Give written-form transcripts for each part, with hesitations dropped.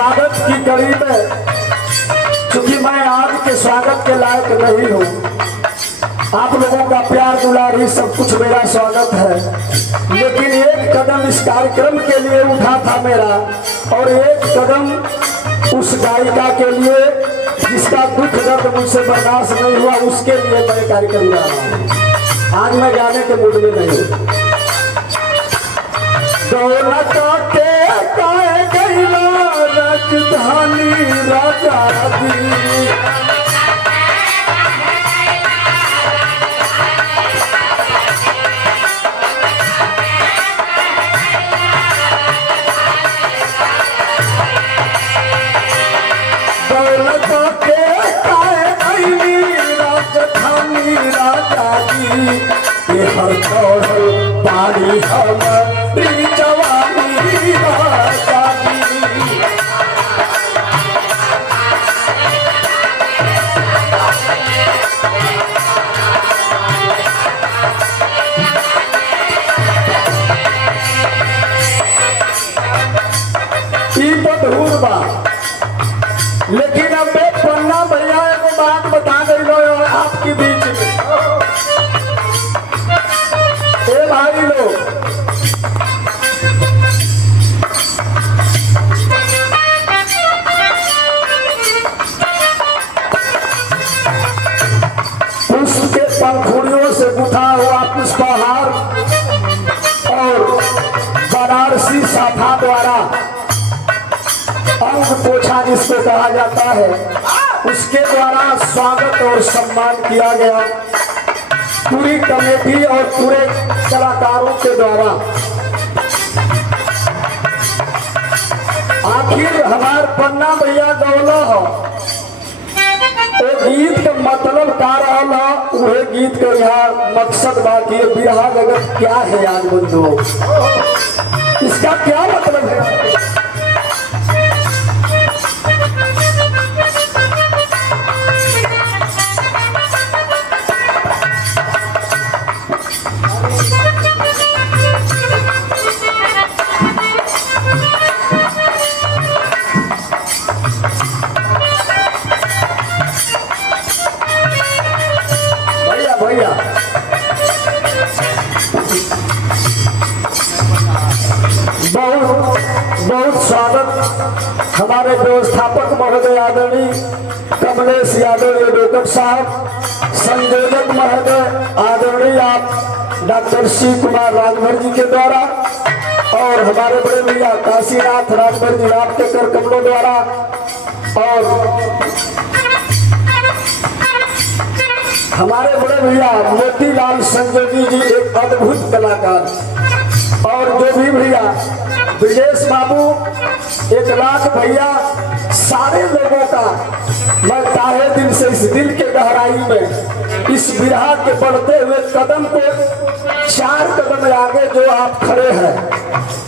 स्वागत की कड़ी में, क्योंकि मैं आज के स्वागत के लायक नहीं हूँ। आप लोगों का प्यार दुलार ही सब कुछ मेरा स्वागत है, लेकिन एक कदम इस कार्यक्रम के लिए उठा था मेरा, और एक कदम उस गायिका के लिए जिसका दुख दर्द मुझसे बर्दाश्त नहीं हुआ, उसके लिए मैं कार्यक्रम जा रहा हूँ। आज मैं गाने के मूड में नहीं हूँ। दौलत के काहे गइला राजधानी राजा दी, हर तोड़ पानी हमारी जवानी राजा दी। बदहूर बा, लेकिन अब पन्ना भैया एगो बात बता दे आपके बीच में। भाई लोग, पुष्प के पंखुड़ियों से गुथा हुआ पुष्पहार और बनारसी साफा द्वारा अंग पोछा जिसको कहा जाता है, उसके द्वारा स्वागत और सम्मान किया गया पूरी कमेटी और पूरे कलाकारों के द्वारा। आखिर हमार पन्ना भैया गौला हो, वो गीत का मतलब का रहा, वह गीत का यहाँ मकसद बाकी बिरहा जगत क्या है आज बंधुओं, इसका क्या मतलब है। बहुत स्वागत हमारे व्यवस्थापक महोदय आदरणीय कमलेश यादव एडवोकेट साहब, संयोजक महोदय आदरणीय आप डॉक्टर शिव कुमार राजभर जी के द्वारा, और हमारे बड़े भैया काशीनाथ राजभर जी आपके कर कमलों द्वारा, और हमारे बड़े भैया मोतीलाल संजोगी जी एक अद्भुत कलाकार, और जो भी भैया ब्रजेश बाबू, एक लाख भैया, सारे लोगों का मैं ताहे दिल से इस दिल के गहराई में इस बिरहा के बढ़ते हुए कदम को 4 कदम आगे जो आप खड़े हैं,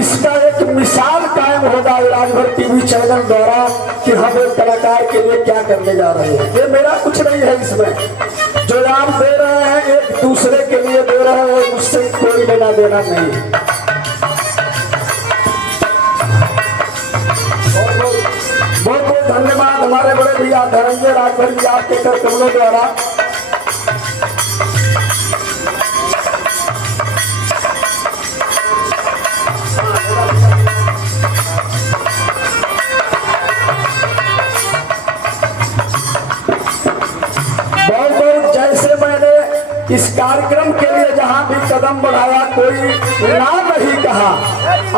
इसका एक मिसाल कायम होगा राजभर टीवी चैनल द्वारा कि हम एक कलाकार के लिए क्या करने जा रहे हैं। ये मेरा कुछ नहीं है, इसमें जो आप दे रहे हैं एक दूसरे के लिए दे रहे हैं, मुझसे कोई लेना देना नहीं। बहुत बहुत धन्यवाद हमारे बड़े भैया धनंजय राजभर जी आपके कर कमलों द्वारा। बहुत बहुत जैसे मैंने इस कार्यक्रम के लिए जहां भी कदम बढ़ाया कोई ना नहीं कहा,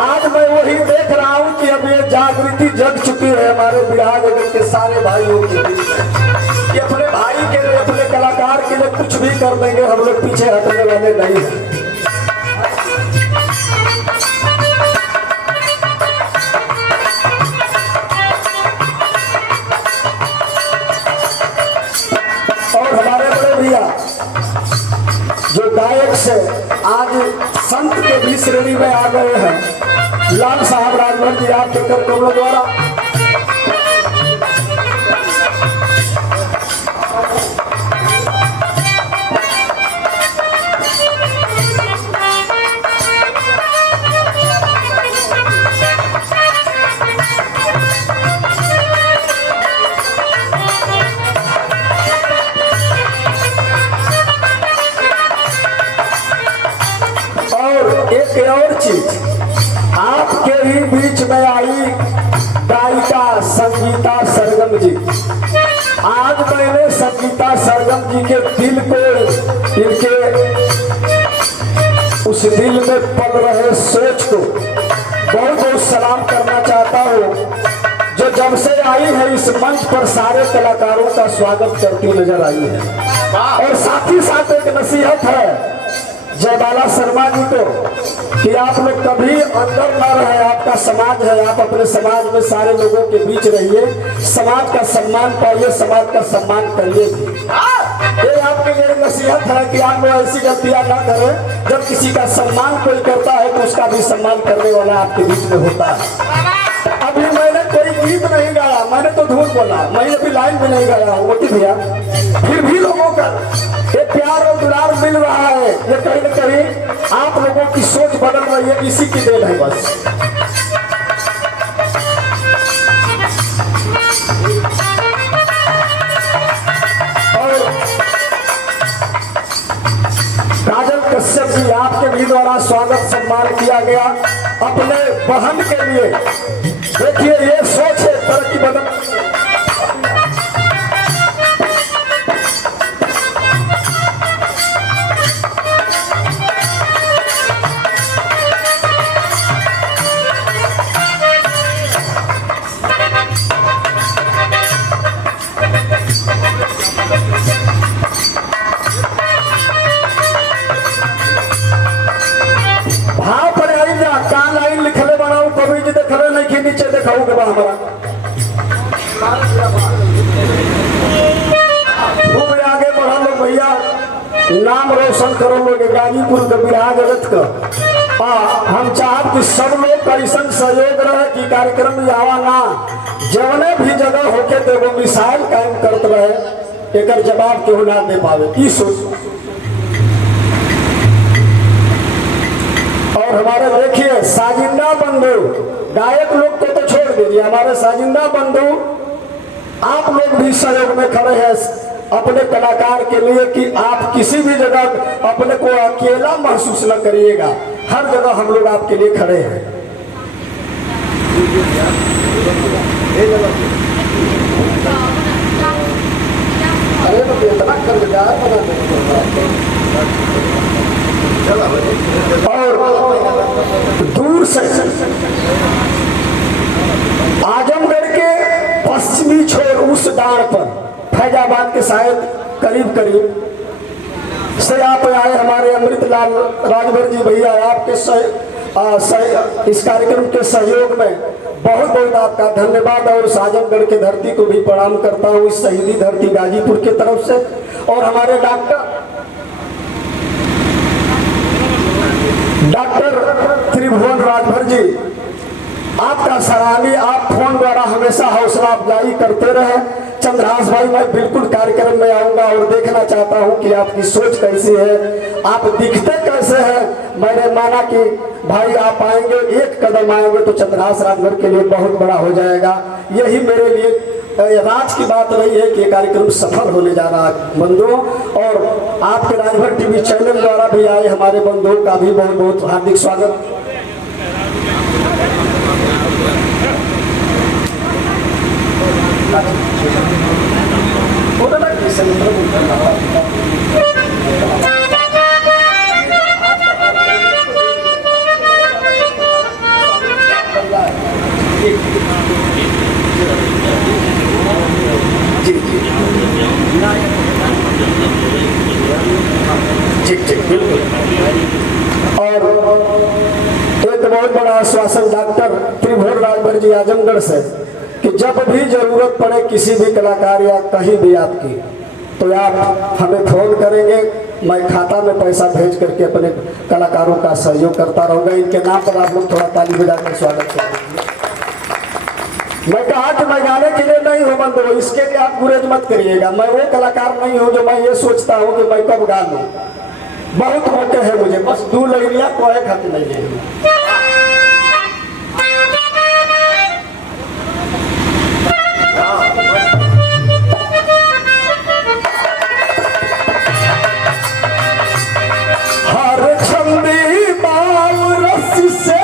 आज मैं वही देख रहा हूं कि अब ये जागृति जग चुकी है हमारे बिहार जगत के सारे भाइयों के बीच में कि अपने भाई के लिए, अपने कलाकार के लिए कुछ भी कर देंगे, हम लोग पीछे हटने वाले नहीं हैं। और हमारे बड़े भैया जो गायक से आज संत के भी श्रेणी में आ गए हैं, लाल साहब राजभर जी आपके कर कमलों द्वारा। ही बीच में आई गायिका संगीता सरगम जी। आज मैंने संगीता सरगम जी के दिल को, इनके उस दिल में पल रहे सोच को बहुत बहुत सलाम करना चाहता हूँ, जो जब से आई है इस मंच पर सारे कलाकारों का स्वागत करती नजर आई है। और साथ ही साथ एक नसीहत है जयबाला शर्मा जी को कि आप लोग कभी अंदर ना रहे, आपका समाज है, आप अपने समाज में सारे लोगों के बीच रहिए, समाज का सम्मान पाइए, समाज का सम्मान करिए। ये आपके लिए नसीहत है कि आप लोग ऐसी गलतियां ना करें। जब किसी का सम्मान कोई करता है तो उसका भी सम्मान करने वाला आपके बीच में होता है। अभी मैंने कोई गीत नहीं गाया, मैंने तो धूल बोला, मैंने अभी लाइन भी नहीं गाया हूँ मोती भैया, फिर भी लोगों का ये प्यार और दुलार मिल रहा है। ये कहीं न कहीं आप लोगों की सोच बदल रही है, इसी की देन है बस। और काजल कश्यप जी, आपके भी द्वारा स्वागत सम्मान किया गया अपने बहन के लिए। देखिए ये सोच है तरक्की बदल। भाव पर आई जा का लाइन लिखले बनाऊ कवि जी देखले नहीं कि नीचे देखाऊ के बा हमारा खूब आगे बढ़ा लो भैया, नाम रोशन करो लोग गाजीपुर के बिहार जगत का। हम चाहत कि सब लोग का ऐसा सहयोग रहे कि कार्यक्रम में आवा ना, जवने भी जगह होके तो वो मिसाइल कायम करते रहे, एक जवाब केहू ना दे पावे ई सोच। और हमारे देखिए साजिंदा बंधु, गायक लोग को तो छोड़ दीजिए, हमारे साजिंदा बंधु आप लोग भी सहयोग में खड़े हैं अपने कलाकार के लिए कि आप किसी भी जगह अपने को अकेला महसूस न करिएगा, हर जगह हम लोग आपके लिए खड़े हैं। और दूर से आजमगढ़ के पश्चिमी छोर उस डार पर फैजाबाद के शायद करीब करीब से आप आए हमारे अमृतलाल राजभर जी भैया, आपके इस कार्यक्रम के सहयोग में बहुत बहुत आपका धन्यवाद। और आजमगढ़ के धरती को भी प्रणाम करता हूँ, इस शहीदी धरती गाजीपुर की तरफ से। और हमारे डॉक्टर त्रिभुवन राजभर जी, आपका सराहनीय, आप फोन द्वारा हमेशा हौसला अफजाई करते रहे। चंद्रहास भाई, मैं बिल्कुल कार्यक्रम में आऊंगा और देखना चाहता हूं कि आपकी सोच कैसी है, आप दिखते कैसे हैं। मैंने माना कि भाई आप आएंगे, एक कदम आएंगे तो चंद्रहास राजभर के लिए बहुत बड़ा हो जाएगा। यही मेरे लिए राज की बात रही है कि कार्यक्रम सफल होने जा रहा है बंधुओं। और आपके राजभर टीवी चैनल द्वारा भी आए हमारे बंधुओं का भी बहुत बहुत हार्दिक स्वागत। और एक बहुत बड़ा आश्वासन डॉक्टर त्रिभुवन राजभर जी आजमगढ़ से कि जब भी जरूरत पड़े किसी भी कलाकार या कहीं भी आपकी, तो आप हमें फोन करेंगे, मैं खाता में पैसा भेज करके अपने कलाकारों का सहयोग करता रहूँगा। इनके नाम पर आप लोग थोड़ा ताली बजाकर स्वागत करेंगे। मैं कहा कि मैं गाने के लिए नहीं हूँ बंधु, इसके लिए आप गुरेज मत करिएगा। मैं वो कलाकार नहीं हूँ जो मैं ये सोचता हूँ कि मैं कब गा लूँ। बहुत मौके हैं मुझे, बस 2 लाइनियाँ कोई खाते नहीं है। हर छंदी बाल रस से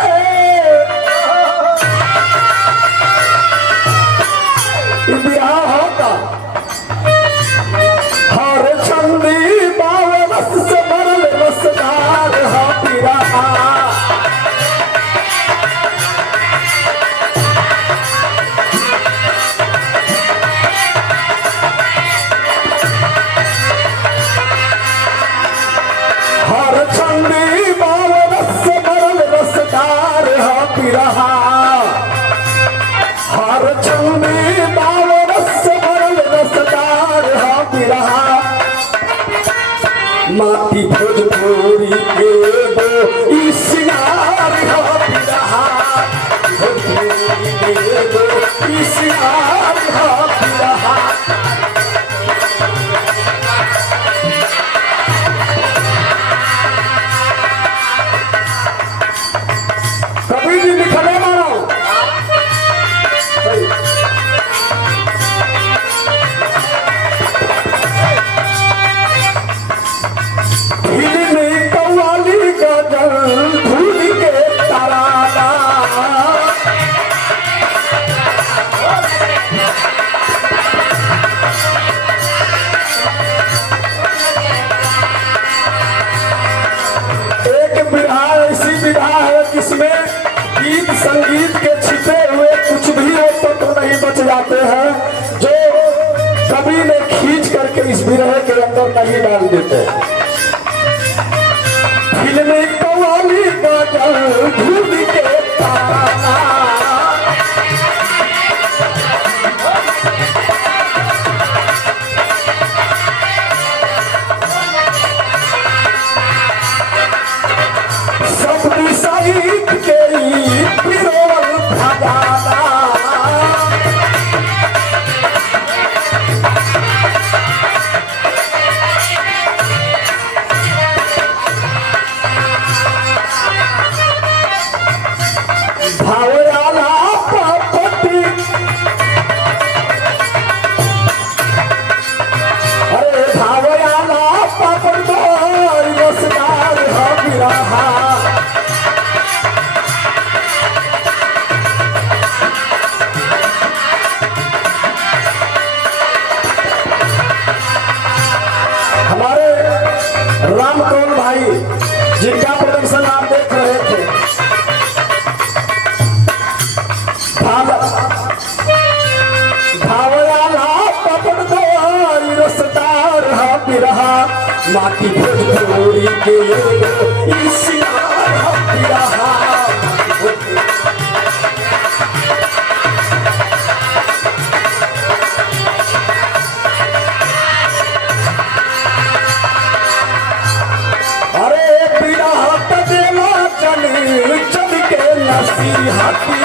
भोजपुरी के दो इसियार हा बिरहा। कभी भी लिखने मारो फिल्मी कव्वाली गजल धूल के तराना। एक विधा ऐसी विधा है जिसमें गीत संगीत के छिपे हुए कुछ भी हो तो नहीं बच जाते हैं, जो कवि ने खींच करके इस विरह के अंदर नहीं डाल देते। फिल्मी कव्वाली गजल धूल के तराना। शब्द साहित्य के पिरोल खजाना। भावयाला पापटी अरे भावयाला पापड़दार रसदार हा बिरहा। हमारे रामकौल भाई जिनका प्रदर्शन आप देख रहे थे, भावयाला पपड़दार रसदार हा बिरहा। माटी भोजपुरी के इसियार हा बिरहा। अरे बिरहा तदेला चल चल के नसीहती।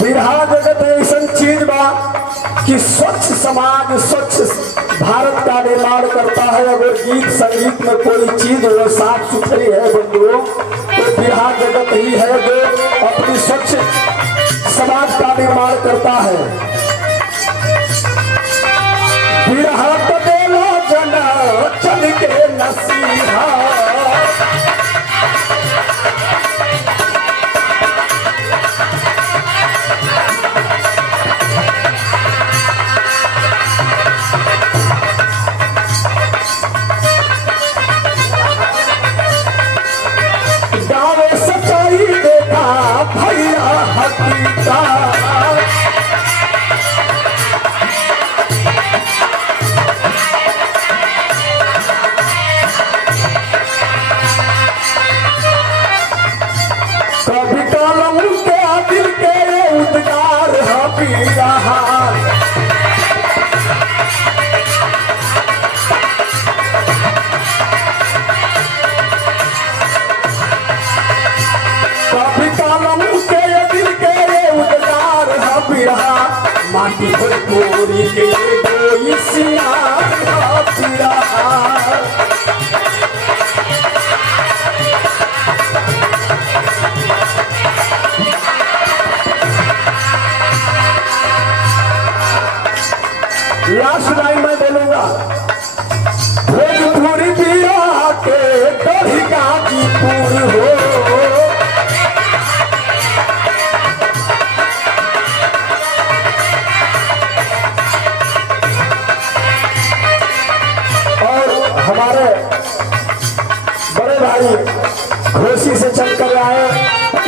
बिरहा जगत ऐसा चीज बा कि स्वच्छ समाज स्वच्छ भारत का निर्माण करता है। अगर गीत संगीत में कोई चीज वो साफ सुथरी है बंधुओं, तो बिरहा जगत ही है जो अपनी स्वच्छ समाज का निर्माण करता है। बिरहा तदेला जना चल के नसीहा। गावे सच्चाई देखा भैया हकीकत। कभी कलम के दिल के उद्गार हा बिरहा। कभी कलम के दिल के उद्गार हा बिरहा। माटी भोजपुरी के दो इसियार हा बिरहा। लास्ट लाइन में बोलूंगा, भोजपुरी बिरहा के दही गाजीपुर हो। और हमारे बड़े भाई घोसी से चलकर आए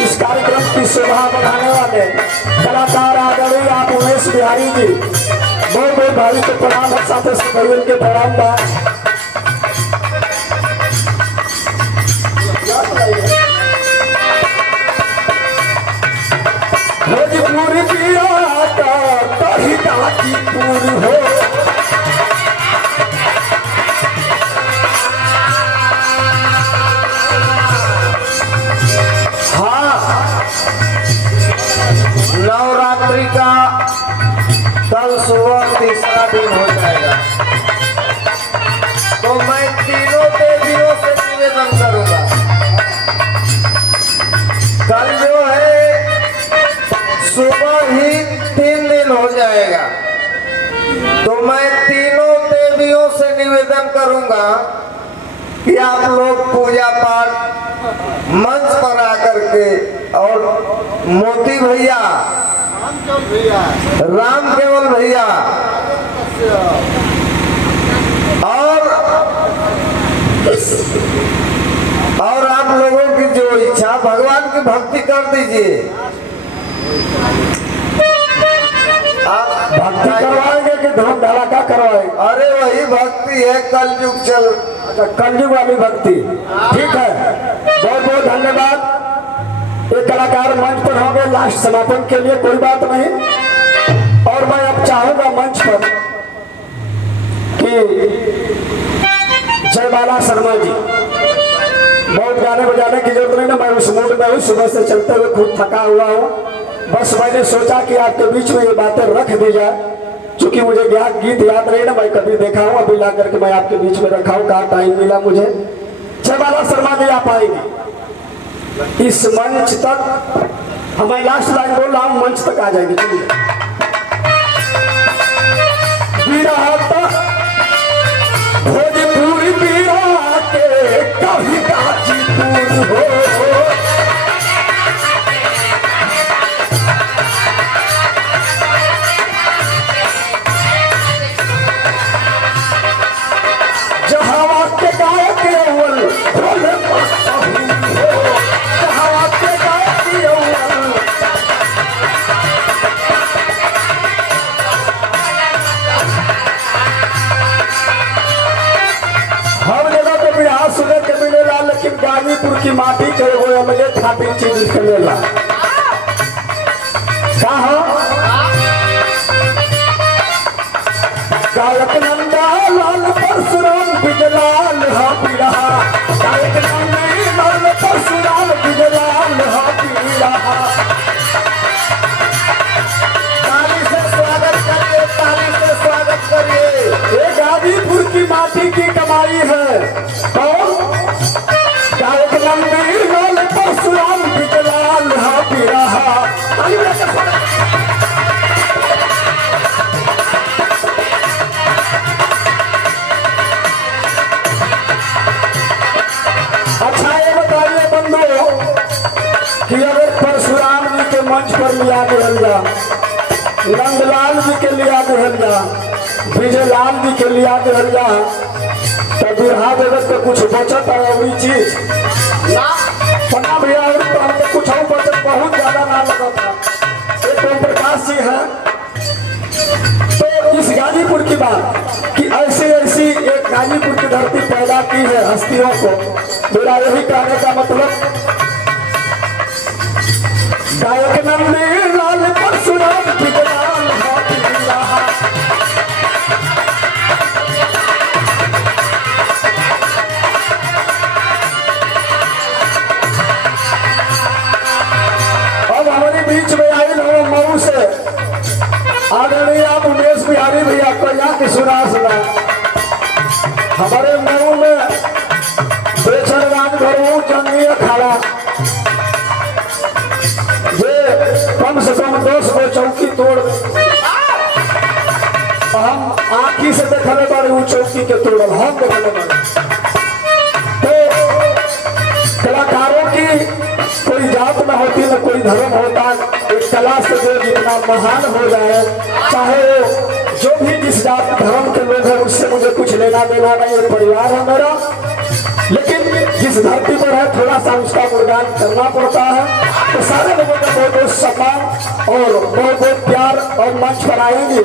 इस कार्यक्रम की शोभा बढ़ाने वाले कलाकार आदरणीय आप उमेश बिहारी जी, बहुत बहुत भाई को प्रणाम और साथ ही के प्रणाम बा। भोजपुरी बिरहा का दही गाजीपुर पूरी हो। नवरात्रि का कल सुबह तीसरा दिन हो जाएगा, तो मैं तीनों देवियों से निवेदन करूंगा, कल जो है सुबह ही 3 दिन हो जाएगा, तो मैं तीनों देवियों से निवेदन करूंगा कि आप लोग पूजा पाठ मंच पर आकर के, और मोती भैया, राम केवल भैया और आप लोगों की जो इच्छा, भगवान की भक्ति कर दीजिए। आप भक्ति करवाएंगे कि धूम धड़ाका करवाएंगे? अरे वही भक्ति है, कलयुग चल, अच्छा कलयुग वाली भक्ति, ठीक है। बहुत बहुत धन्यवाद। एक कलाकार मंच पर होंगे लास्ट समापन के लिए, कोई बात नहीं। और मैं अब चाहूंगा मंच पर कि जयमाला शर्मा जी, बहुत गाने बजाने की जरूरत नहीं ना, मैं उस मूड में हूँ, सुबह से चलते हुए खूब थका हुआ हूँ। बस मैंने सोचा कि आपके बीच में ये बातें रख दी जाए, क्योंकि मुझे गीत याद नहीं ना, मैं कभी देखा हूँ, अभी ला करके मैं आपके बीच में रखा हूँ, कहाँ टाइम मिला मुझे। जयमाला शर्मा जी आप आएंगे इस मंच तक, हमें लास्ट लाइन बोल रहा हूँ, मंच तक आ जाएंगे। चलिए भोजपुरी बीरा के कभी गाजीपुर हो, जहां के गायक अव्वल भोले मशहूर हो, जहां के गायक अव्वल। हर जगह के बिहार सुने के मिलेला, लेकिन गाजीपुर की माटी के वो अमले खातिर चीज निकलेला। कहा गायक नंदा लाल परशुराम बिजलाल हाथी रहा, गायक नंदा लाल परशुराम बिजलाल हाथी रहा। ताली से स्वागत करिए, ताली से स्वागत करिए। ये गाजीपुर की माटी की कमाई है। कौन? गायक नंदी लाल परशुराम बिजलाल हाथी रहा। अच्छा ये बताइए बंधु कि अगर परशुराम जी के मंच पर लिया रहल जा, नंदलाल जी के लिया रहल जा, विजयलाल जी के लिया रहल जा, तो बिरहा जगत पे कुछ बचत है अवरी चीज ना पन्ना भैया, और तो हमको कुछ और बचत बहुत ज्यादा ना लगा था। एक ओम प्रकाश जी है, तो इस गाजीपुर की बात कि ऐसी ऐसी एक गाजीपुर की धरती पैदा की है हस्तियों को, मेरा यही कहने का मतलब। गायक नंदी लाल परशुराम बिजलाल हाथी रहा। अब हमारे बीच में आई हो मऊ से आदरणीय उमेश बिहारी भैया को यहाँ की सुना हमारे मऊ में बेचरगान घरों जंगी अखाड़ा, ये कम से कम 10 गो चौकी तोड़, हम आँखी से देखने बारे वो चौकी के तोड़ हम देखने बारे। तो कलाकारों की कोई जात न होती न कोई धर्म होता, एक कला से जो जितना महान हो जाए, चाहे वो जो भी जिस जात धर्म के लोग हैं, उससे मुझे कुछ लेना देना नहीं, ये परिवार है मेरा। लेकिन जिस धरती पर है थोड़ा सा उसका गुणगान करना पड़ता है। तो सारे लोगों का बहुत बहुत सम्मान और बहुत बहुत प्यार और मंच पर आएंगे।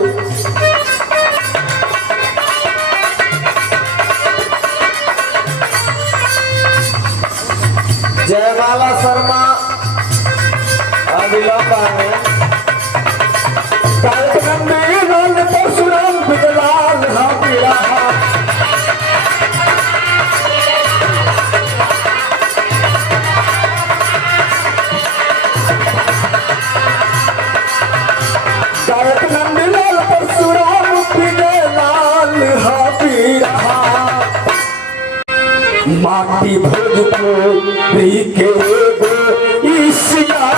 जयमाला शर्मा अविलंब है। कार्यक्रम में माटी भोजपुरी के गो ईशिया